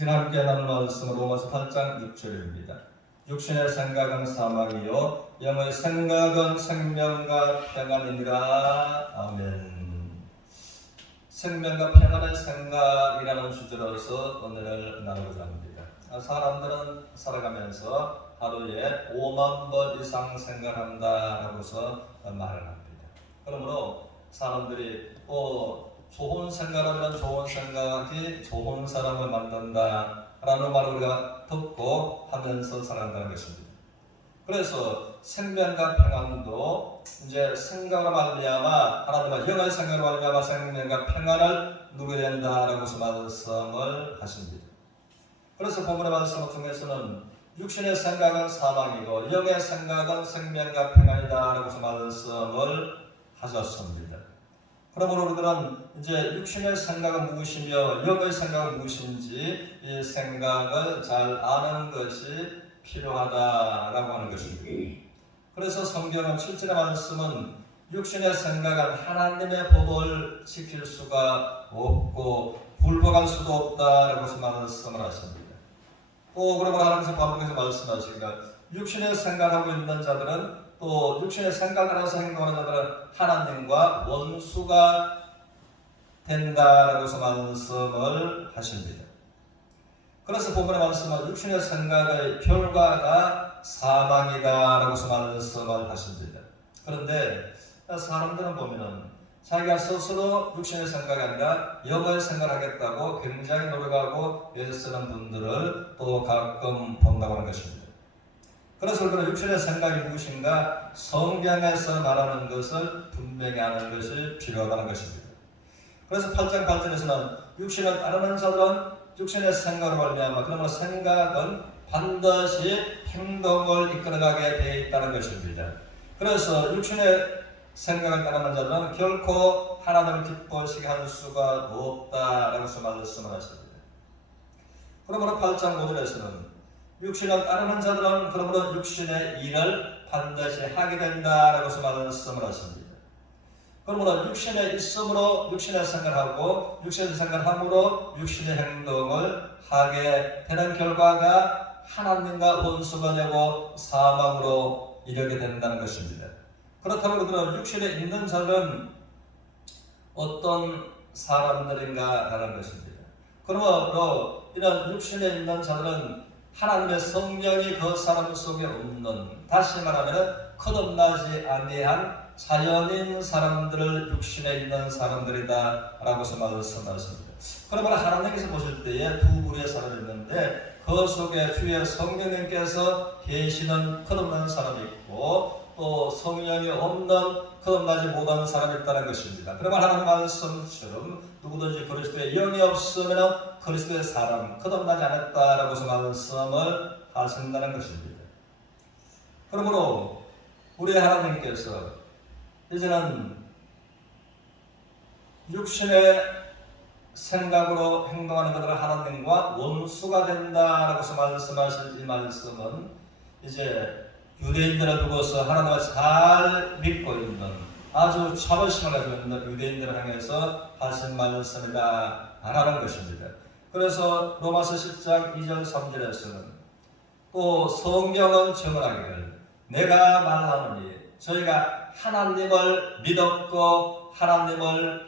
지금 함께 나눌 말씀은 로마서 8장 6절입니다. 육신의 생각은 사망이요 영의 생각은 생명과 평안이니라. 아멘. 생명과 평안의 생각이라는 주제로서 오늘을 나누고자 합니다. 사람들은 살아가면서 하루에 5만 번 이상 생각한다라고서 말을 합니다. 그러므로 사람들이 좋은 생각하면 좋은 생각이 좋은 사람을 만든다라는 말을 우리가 듣고 하면서 살아간다는 것입니다. 그래서 생명과 평안도 이제 생각으로 말미암아 하나님의 영의 생각으로 말미암아 생명과 평안을 누리게 된다라고서 말씀을 하십니다. 그래서 본문의 말씀을 통해서는 육신의 생각은 사망이고 영의 생각은 생명과 평안이다라고서 말씀을 하셨습니다. 그러므로 우리들은 이제 육신의 생각은 무엇이며 영의 생각은 무엇인지 이 생각을 잘 아는 것이 필요하다라고 하는 것입니다. 그래서 성경은 7절의 말씀은 육신의 생각은 하나님의 법을 지킬 수가 없고 굴복할 수도 없다라고 말씀을 하십니다. 또 그러므로 하나님께서 반복해서 말씀하시니까 육신의 생각하고 있는 자들은 또 육신의 생각을 해서 행동하는 자들은 하나님과 원수가 된다라고 말씀을 하십니다. 그래서 본문의 말씀은 육신의 생각의 결과가 사망이다라고 말씀을 하십니다. 그런데 사람들은 보면은 자기가 스스로 육신의 생각이 아니라 영의 생각을 하겠다고 굉장히 노력하고 애쓰는 분들을 또 가끔 본다고 하는 것입니다. 그래서 우리는 육신의 생각이 무엇인가 성경에서 말하는 것을 분명히 아는 것이 필요하다는 것입니다. 그래서 8장 8절에서는 육신을 따르는 자들은 육신의 생각으로 말미암아 그러므로 생각은 반드시 행동을 이끌어가게 되어 있다는 것입니다. 그래서 육신의 생각을 따르는 자들은 결코 하나님을 기뻐하시게 할 수가 없다라고 말씀을 하십니다. 그러므로 8장 5절에서는 육신을 따르는 자들은 그러므로 육신의 일을 반드시 하게 된다라고 말씀을 하십니다. 그러므로 육신에 있음으로 육신의 생각하고 육신의 생각함으로 육신의 행동을 하게 되는 결과가 하나님과 원수가 되고 사망으로 이르게 된다는 것입니다. 그렇다면 그런 육신에 있는 자는 어떤 사람들인가 하는 것입니다. 그러므로 이런 육신에 있는 자들은 하나님의 성령이 그 사람 속에 없는, 다시 말하면 거듭나지 아니한 자연인 사람들을 육신에 있는 사람들이다 라고 말씀하십니다. 그러면 하나님께서 보실 때에 두 부류의 사람이 있는데 그 속에 주의 성령님께서 계시는 거듭난 사람이 있고 또 성령이 없는 거듭나지 못하는 사람이 있다는 것입니다. 그러면 하나님 말씀처럼 누구든지 그리스도의 영이 없으면 그리스도의 사람, 거듭나지 않았다라고 말씀을 하신다는 것입니다. 그러므로 우리 하나님께서 이제는 육신의 생각으로 행동하는 것들은 하나님과 원수가 된다라고 말씀하실 이 말씀은 이제 유대인들을 두고서 하나님을 잘 믿고 있는 아주 자부심을 가지고 있는 유대인들을 향해서 하신 말씀이다 라는 것입니다. 그래서 로마서 10장 2절 3절에서는 또 성경은 증언하기를 내가 말하노니 저희가 하나님을 믿었고 하나님을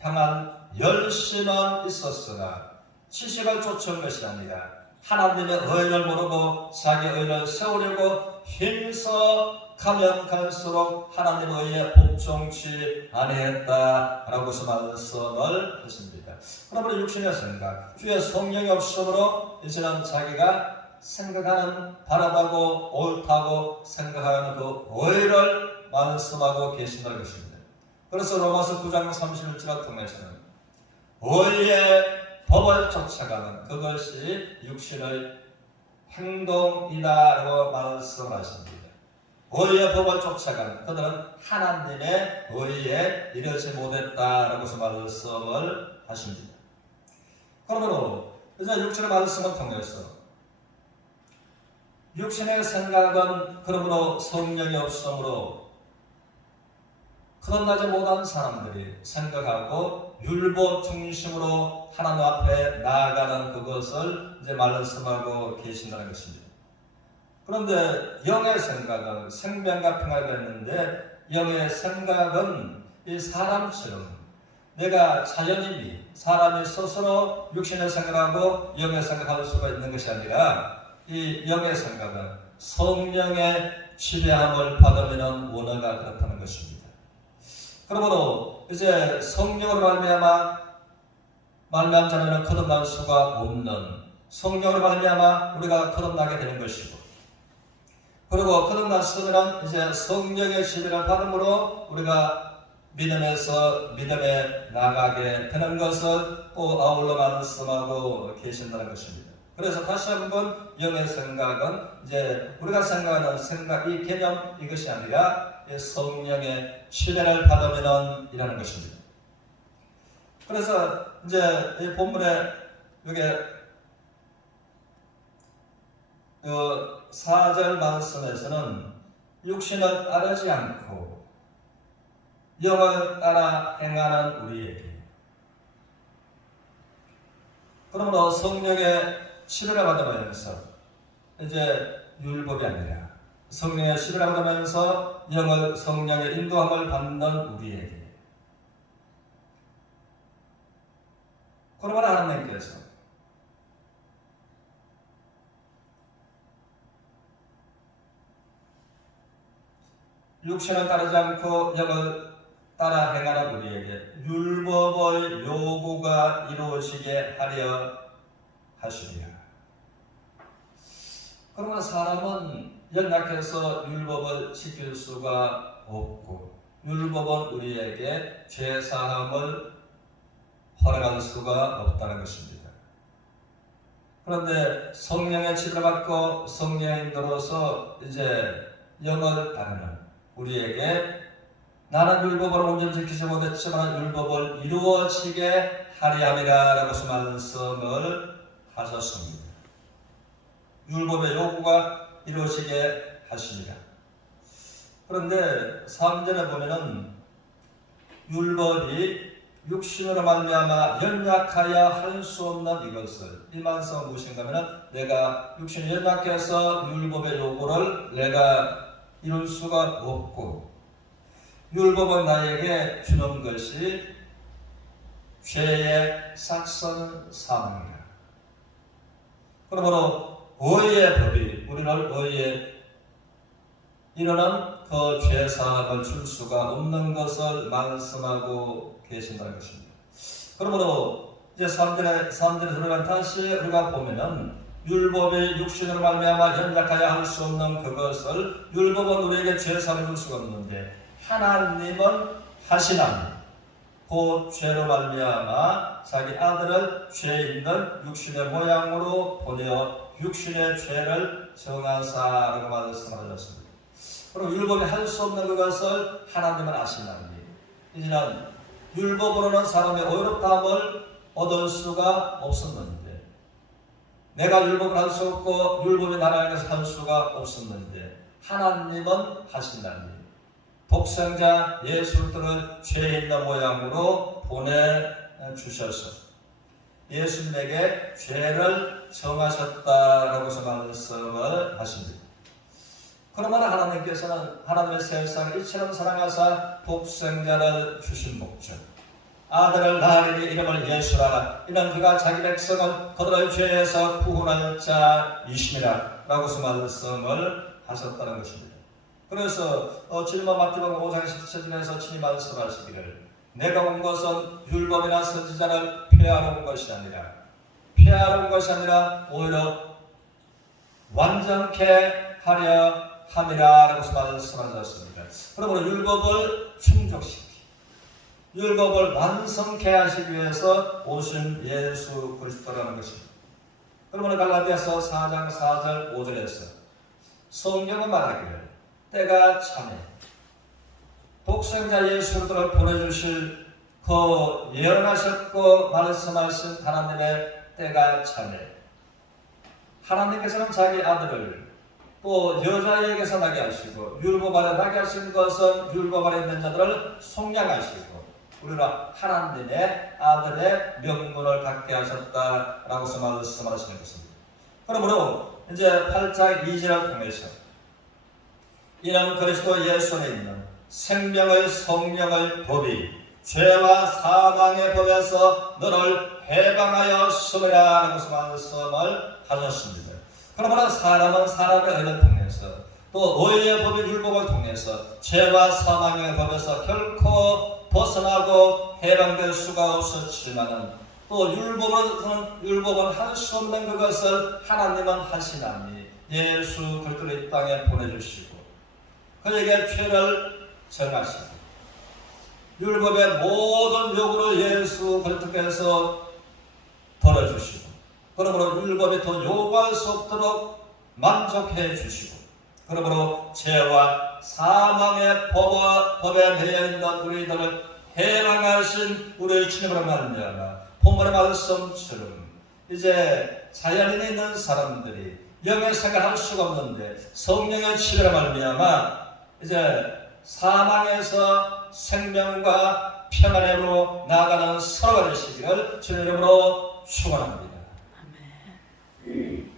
향한 열심은 있었으나 지식을 쫓은 것이 아니라 하나님의 의를 모르고 자기 의를 세우려고 힘써 가면 갈수록 하나님의 의에 복종치 아니했다라고 말씀을 하십니다. 그러므로 육신의 생각, 주의 성령이 없으므로 이제는 자기가 생각하는 바르다고 옳다고 생각하는 그 의를 말씀하고 계신다는 것입니다. 그래서 로마서 9장 31절을 통해서는 의의 법을 쫓아가는 그것이 육신의 행동이다라고 말씀하십니다. 의의 법을 쫓아가는 그들은 하나님의 의에 이르지 못했다라고 말씀을 하십니다. 그러므로 이제 육신의 말씀을 통해서 육신의 생각은 그러므로 성령이 없으므로 거듭나지 못한 사람들이 생각하고 율법 중심으로 하나님 앞에 나아가는 그것을 이제 말씀하고 계신다는 것입니다. 그런데 영의 생각은 생명과 평화가 있는데, 영의 생각은 이 사람처럼 내가 자연인이 사람이 스스로 육신의 생각하고 영의 생각할 수가 있는 것이 아니라, 이 영의 생각은 성령의 지배함을 받으면 원어가 그렇다는 것입니다. 그러므로 이제 성령으로 말미암은 자는 거듭날 수가 없는, 성령으로 말미암아 우리가 거듭나게 되는 것이고, 그리고 거듭났으면 이제 성령의 지배를 받음으로 우리가 믿음에 나가게 되는 것을 또 아울러 말씀하고 계신다는 것입니다. 그래서 다시 한번 영의 생각은 이제 우리가 생각하는 생각, 이 개념, 이것이 아니라 성령의 지배를 받으면 이라는 것입니다. 그래서 이제 이 본문에 여기 4절 말씀에서는 육신을 따르지 않고 영을 따라 행하는 우리에게, 그러므로 성령의 지배를 받으면서 이제 율법이 아니라 성령의 지배를 받으면서 성령의 인도함을 받는 우리에게, 그러므로 하나님께서 육신을 따르지 않고 영을 따라 행하는 우리에게 율법의 요구가 이루어지게 하려 하시리라. 그러나 사람은 연약해서 율법을 지킬 수가 없고, 율법은 우리에게 죄사함을 허락할 수가 없다는 것입니다. 그런데 성령의 지배를 받고 성령의 인도로서 이제 영을 따르는 우리에게, 나는 율법을 온전히 지키지 못했지만 율법을 이루어지게 하리 함이라 라고 말씀을 하셨습니다. 율법의 요구가 이루어지게 하시리라. 그런데 3절에 보면은 율법이 육신으로 말미암아 연약하여 할 수 없는 이것을, 이 말씀은 무엇인가 하면, 내가 육신이 연약해서 율법의 요구를 내가 이룰 수가 없고, 율법은 나에게 주는 것이 죄의 삭선 사망이라. 그러므로 의의 법이 우리를 의에 이르는 그 죄사함을 줄 수가 없는 것을 말씀하고 계신다는 것입니다. 그러므로 이제 3절에 들어간 다시 우리가 보면은, 율법이 육신으로 말미암아 연약하여 할 수 없는 그것을, 율법은 우리에게 죄사함을 줄 수가 없는데 하나님은 하시나니 그 죄로 말미암아 자기 아들을 죄 있는 육신의 모양으로 보내어 육신의 죄를 정하사라고 말씀하셨습니다. 그럼 율법이 할 수 없는 그것을 하나님은 아시나니, 이제는 율법으로는 사람의 의롭다함을 얻을 수가 없었는데, 내가 율법을 할 수 없고 율법이 나를 위해서 할 수가 없었는데 하나님은 하신다니 독생자 예수 그리스도를 죄 있는 모양으로 보내주셔서 예수님에게 죄를 정하셨다라고 말씀을 하십니다. 그러므로 하나님께서는 하나님의 세상을 이처럼 사랑하사 독생자를 주신 목적, 아들을 낳으리니 이름을 예수라, 이는 그가 자기 백성을 그들의 죄에서 구원할 자이심이라 라고 말씀을 하셨다는 것입니다. 그래서 질문 마태복음 5장 17절에서 친히 말씀하시기를, 내가 온 것은 율법이나 선지자를 폐하러 온 것이 아니라 오히려 완전케 하려 함이라 라고 말씀하셨습니다. 그러므로 율법을 충족시키, 율법을 완성케 하시기 위해서 오신 예수 그리스도라는 것입니다. 그러므로 갈라디아서 4장 4절 5절에서 성경은 말하기를, 때가 차매 독생자 예수 그리스도를 보내주실 그 예언하셨고 말씀하신 하나님의 때가 차매, 하나님께서는 자기 아들을 또 여자에게서 나게 하시고, 율법 아래 나게 하신 것은 율법 아래 있는 자들을 속량하시고, 우리는 하나님의 아들의 명분을 갖게 하셨다라고서 말씀하시는 것입니다. 그러므로 이제 8장 2절을 통해서 이는 그리스도 예수 안에 있는 생명의 성령의 법이 죄와 사망의 법에서 너를 해방하여 주리라 라고 말씀을 하셨습니다. 그러므로 사람은 사람의 의를 통해서 또 의의 법의 율법을 통해서 죄와 사망의 법에서 결코 벗어나고 해방될 수가 없었지만은 또 율법은 할 수 없는 그것을 하나님은 하시나니 예수 그리스도를 이 땅에 보내주시고 그에게 죄를 정하시고 율법의 모든 요구를 예수 그리스도께서 벌어주시고 그러므로 율법이 더 요구할 수 없도록 만족해 주시고 그러므로 죄와 사망의 법에 매여 있는 우리들을 해방하신 우리 주님으로 말미암아 본문의 말씀처럼 이제 자연인에 있는 사람들이 영의 생활할 수가 없는데 성령의 치료로 말미암아 이제 사망에서 생명과 평안으로 나아가는 서로가 되시기를 주님 이름으로 축원합니다. 아멘.